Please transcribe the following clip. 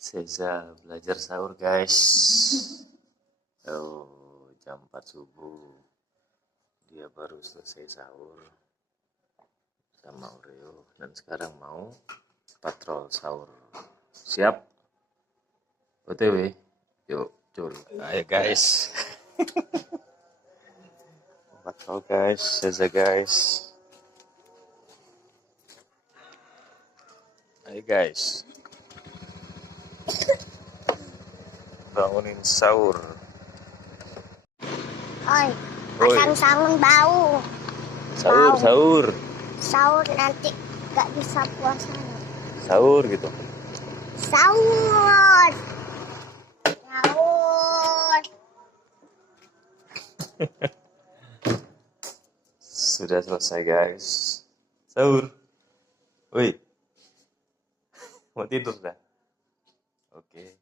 Seza belajar sahur guys. Jam 4 subuh. Dia baru selesai sahur sama Oreo. Dan sekarang mau patrol sahur. Siap? OTW? Yuk, cul. Ayo guys. Patrol guys, Seza guys. Ayo guys. Bangunin sahur. Oi, pasang sahur bau. Sahur, Bau. sahur. Sahur nanti gak bisa puasa. Sahur gitu. Sahur. Sahur. Sudah selesai guys. Sahur. Woi. Mau tidur dah? Oke.